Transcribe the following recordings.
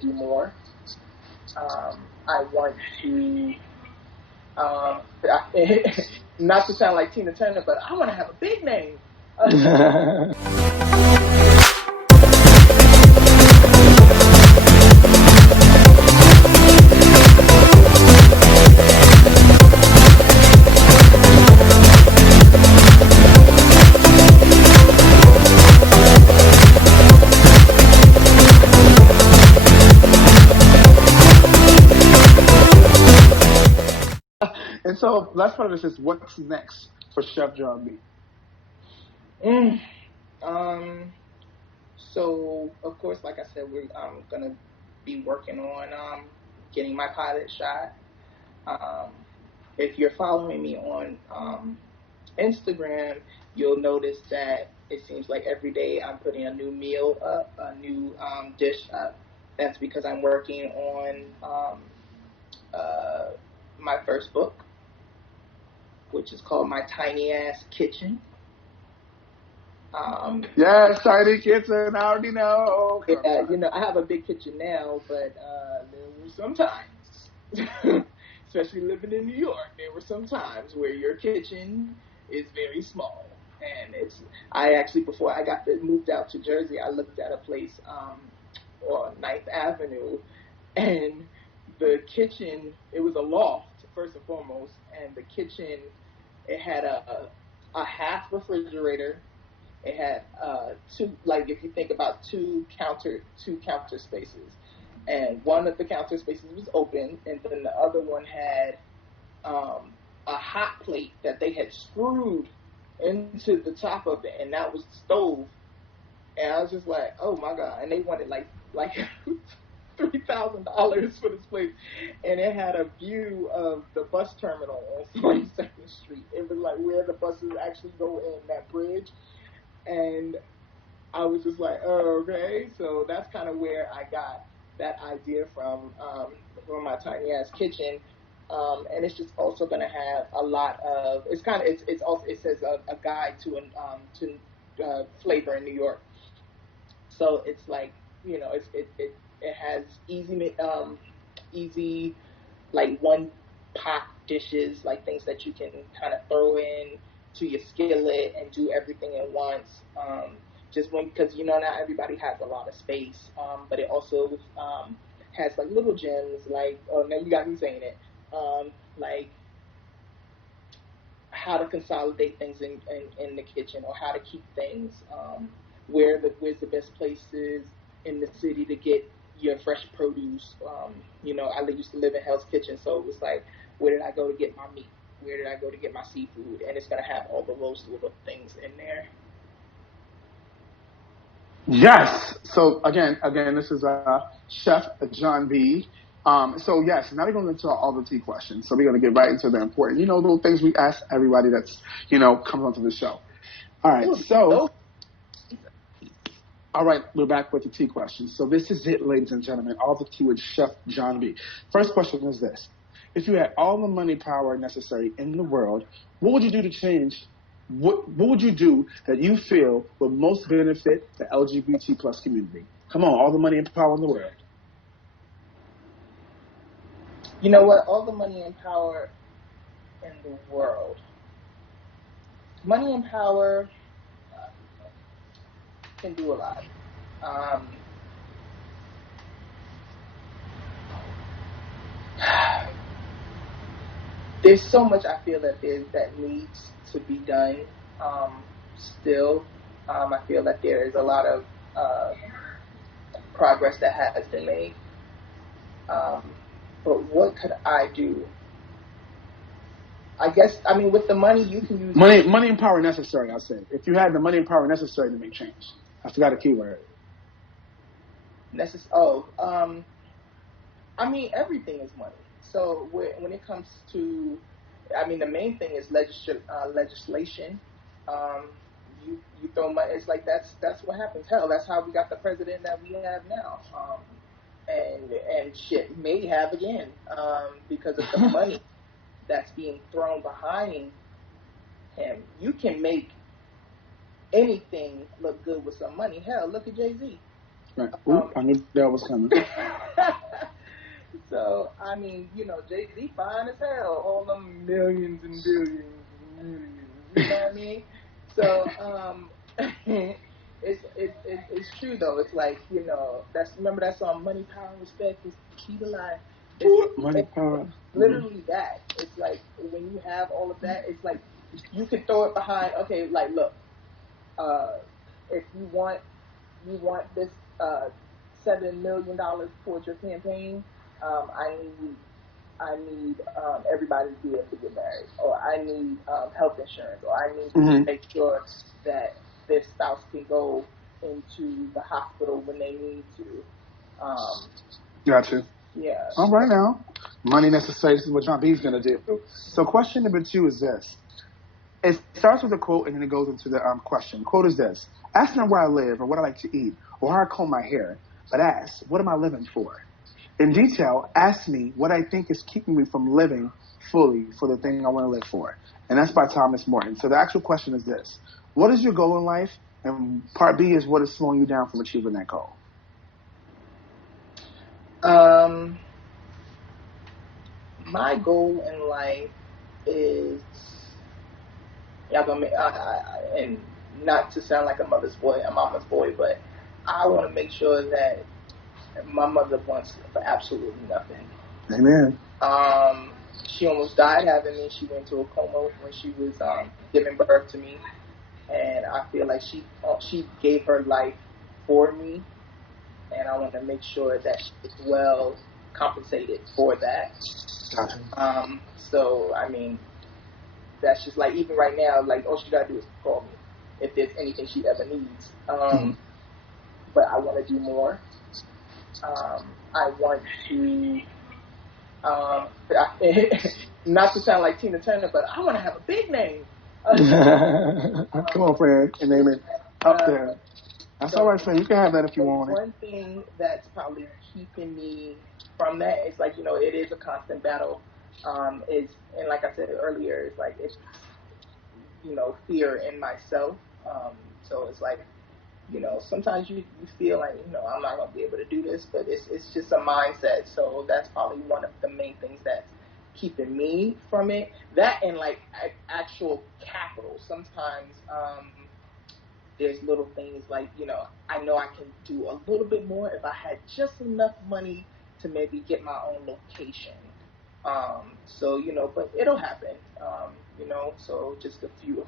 to do more. I want to, not to sound like Tina Turner, but I want to have a big name. And so, last part of this is what's next for Chef John B. So of course, like I said, we're gonna be working on getting my pilot shot. If you're following me on Instagram, you'll notice that it seems like every day I'm putting a new meal up, a new dish up. That's because I'm working on my first book, which is called My Tiny Ass Kitchen. Yes, tiny kitchen. I already know. Yeah, I have a big kitchen now, but there were some times, especially living in New York, there were some times where your kitchen is very small. And I actually, before I moved out to Jersey, I looked at a place on 9th Avenue, and the kitchen, it was a loft, first and foremost, and the kitchen, it had a half refrigerator. It had two, like if you think about two counter spaces, and one of the counter spaces was open, and then the other one had a hot plate that they had screwed into the top of it, and that was the stove. And I was just like, oh my god! And they wanted like $3,000 for this place, and it had a view of the bus terminal on 42nd Street. It was like where the buses actually go in that bridge. And I was just like, oh, okay. So that's kind of where I got that idea from My Tiny Ass Kitchen. And it's just also going to have a lot of, it's also, it says a guide to flavor in New York. So it's like, it has easy, like one pot dishes, like things that you can kind of throw in to your skillet and do everything at once. Because not everybody has a lot of space, but it also has like little gems, like, oh, now you got me saying it, like how to consolidate things in the kitchen, or how to keep things, where's the best places in the city to get your fresh produce. I used to live in Hell's Kitchen, so it was like, where did I go to get my meat? Where did I go to get my seafood? And it's going to have all those little things in there. Yes. So again, this is Chef John B. So yes, now we're going into all the tea questions. So we're going to get right into the important, little things we ask everybody that's, comes onto the show. All right. So, all right, we're back with the tea questions. So this is it, ladies and gentlemen. All the tea with Chef John B. First question is this. If you had all the money power necessary in the world, what would you do to change? What would you do that you feel will most benefit the LGBT plus community? Come on, all the money and power in the world. You know what? All the money and power in the world. Money and power can do a lot. There's so much I feel that needs to be done still. I feel that there is a lot of progress that has been made. But what could I do? I guess, with the money, you can use... Money and power necessary, I said. If you had the money and power necessary to make change. I forgot a keyword. Everything is money. So when it comes to... the main thing is legislation. You throw money... It's like that's what happens. Hell, that's how we got the president that we have now. And shit may have again because of the money that's being thrown behind him. You can make anything look good with some money. Hell, look at Jay-Z. Right. I knew that was coming. So, I mean, Jay-Z fine as hell, all them millions and billions and millions, you know what I mean? So, it's true though. It's like, remember that song, Money, Power, and Respect is the key to life. Money, power. It's literally that. It's like, when you have all of that, it's like, you can throw it behind, okay, like, look, if you want this, $7 million towards your campaign, I need everybody to be able to get married, or I need health insurance, or I need to make sure that their spouse can go into the hospital when they need to. Gotcha. Yeah. All right now. Money necessary. This is what John B's going to do. So question number 2 is this. It starts with a quote and then it goes into the question. Quote is this. Ask not where I live or what I like to eat or how I comb my hair, but ask, what am I living for? In detail, ask me what I think is keeping me from living fully for the thing I want to live for. And that's by Thomas Morton. So the actual question is this. What is your goal in life? And part B is what is slowing you down from achieving that goal? My goal in life is, and not to sound like a mama's boy, but I want to make sure that my mother wants for absolutely nothing. Amen. She almost died having me. She went into a coma when she was giving birth to me, and I feel like she gave her life for me, and I want to make sure that she's well compensated for that. Gotcha. So I mean, that's just like, even right now, like, all she gotta do is call me if there's anything she ever needs. But I want to do more. I want to, not to sound like Tina Turner, but I want to have a big name. Come on, friend, and name it up there. That's all right, friend. You can have that if you want it. One thing that's probably keeping me from that is, like, it is a constant battle. And like I said earlier, it's like, it's, fear in myself. So it's like, sometimes you feel like, I'm not going to be able to do this, but it's just a mindset. So that's probably one of the main things that's keeping me from it. That and, like, actual capital. Sometimes there's little things like, I know I can do a little bit more if I had just enough money to maybe get my own location. So, but it'll happen, so just a few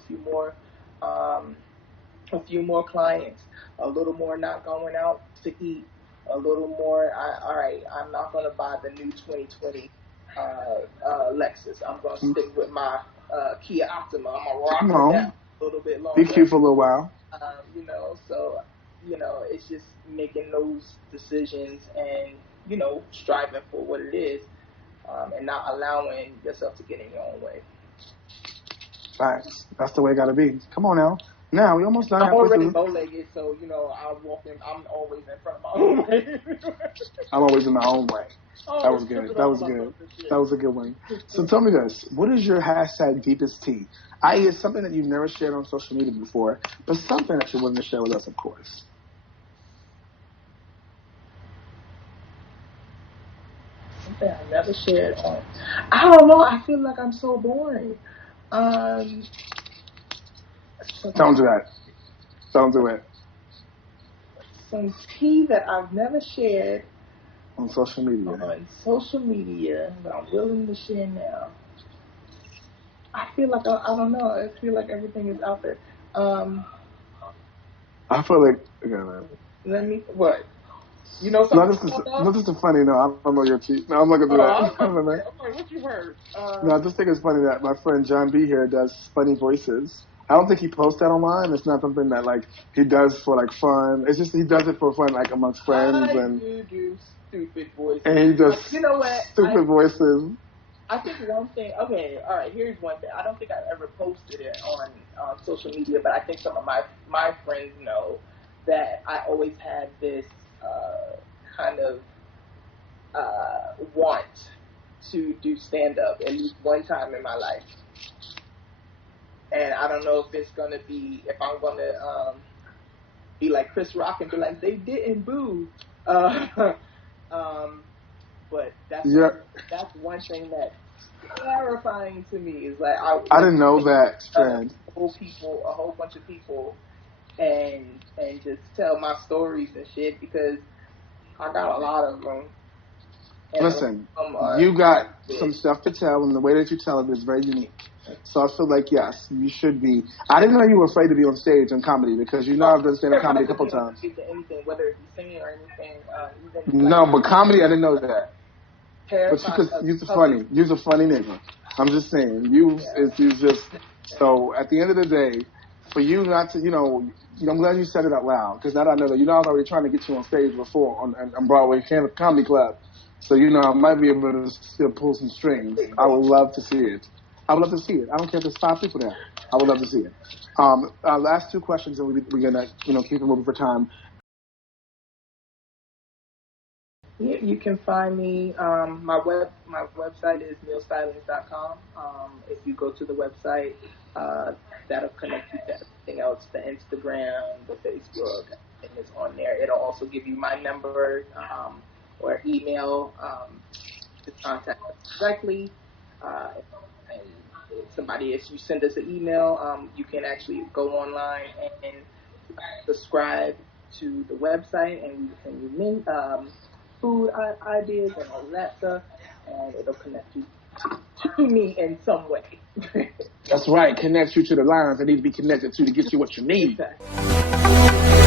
more clients, a little more not going out to eat, a little more, all right, I'm not going to buy the new 2020 Lexus. I'm going to stick with my Kia Optima. I'm going to rock with that a little bit longer. Be cute for a little while. So, it's just making those decisions and, striving for what it is, and not allowing yourself to get in your own way. Facts. That's the way it got to be. Come on now. Now, we almost done. I'm already bow-legged, so, I'm always in front of my own way. I'm always in my own way. That was good. That was good. That was a good one. So tell me this. What is your hashtag deepest tea? I.e., it's something that you've never shared on social media before, but something that you're willing to share with us, of course. Something I never shared on. I don't know. I feel like I'm so boring. Don't do that. Don't do it. Some tea that I've never shared on social media. On social media, but I'm willing to share now. I feel like I don't know. I feel like everything is out there. I feel like let me what. You know something? No, just a funny. No, I don't know your tea. No, I'm not gonna do that. Okay, what you heard? No, I just think it's funny that my friend John B here does funny voices. I don't think he posts that online. It's not something that like he does for like fun. It's just he does it for fun, like amongst friends and. Do stupid voices. And he does stupid voices. I think one thing. Okay, all right. Here's one thing. I don't think I've ever posted it on social media, but I think some of my friends know that I always had this kind of want to do stand-up at least one time in my life. And I don't know if I'm going to be like Chris Rock and be like, they didn't boo. But that's that's one thing that's terrifying to me. Is like I didn't know that, Strand. A whole bunch of people, and just tell my stories and shit because I got a lot of them. Listen, you got some stuff to tell, and the way that you tell it is very unique. So I feel like, yes, you should be. I didn't know you were afraid to be on stage in comedy because I've done stand-up comedy a couple times. Anything, whether it be singing or anything. No, but comedy, I didn't know that. But you're funny. You're a funny nigga. I'm just saying. You just. So at the end of the day, for you not to, I'm glad you said it out loud because now that I know that, I was already trying to get you on stage before on Broadway Comedy Club. So, I might be able to still pull some strings. I would love to see it. I would love to see it. I don't care if there's 5 people there. I would love to see it. Last 2 questions, and we're going to, keep it moving for time. Yeah, you can find me. My website is neilstylings.com. If you go to the website, that'll connect you to everything else, the Instagram, the Facebook, everything is on there. It'll also give you my number or email to contact us directly. And if you send us an email, you can actually go online and subscribe to the website, and we will send you food ideas and all that stuff, and it'll connect you to me in some way. That's right. Connect you to the lines that need to be connected to get you what you need. Exactly.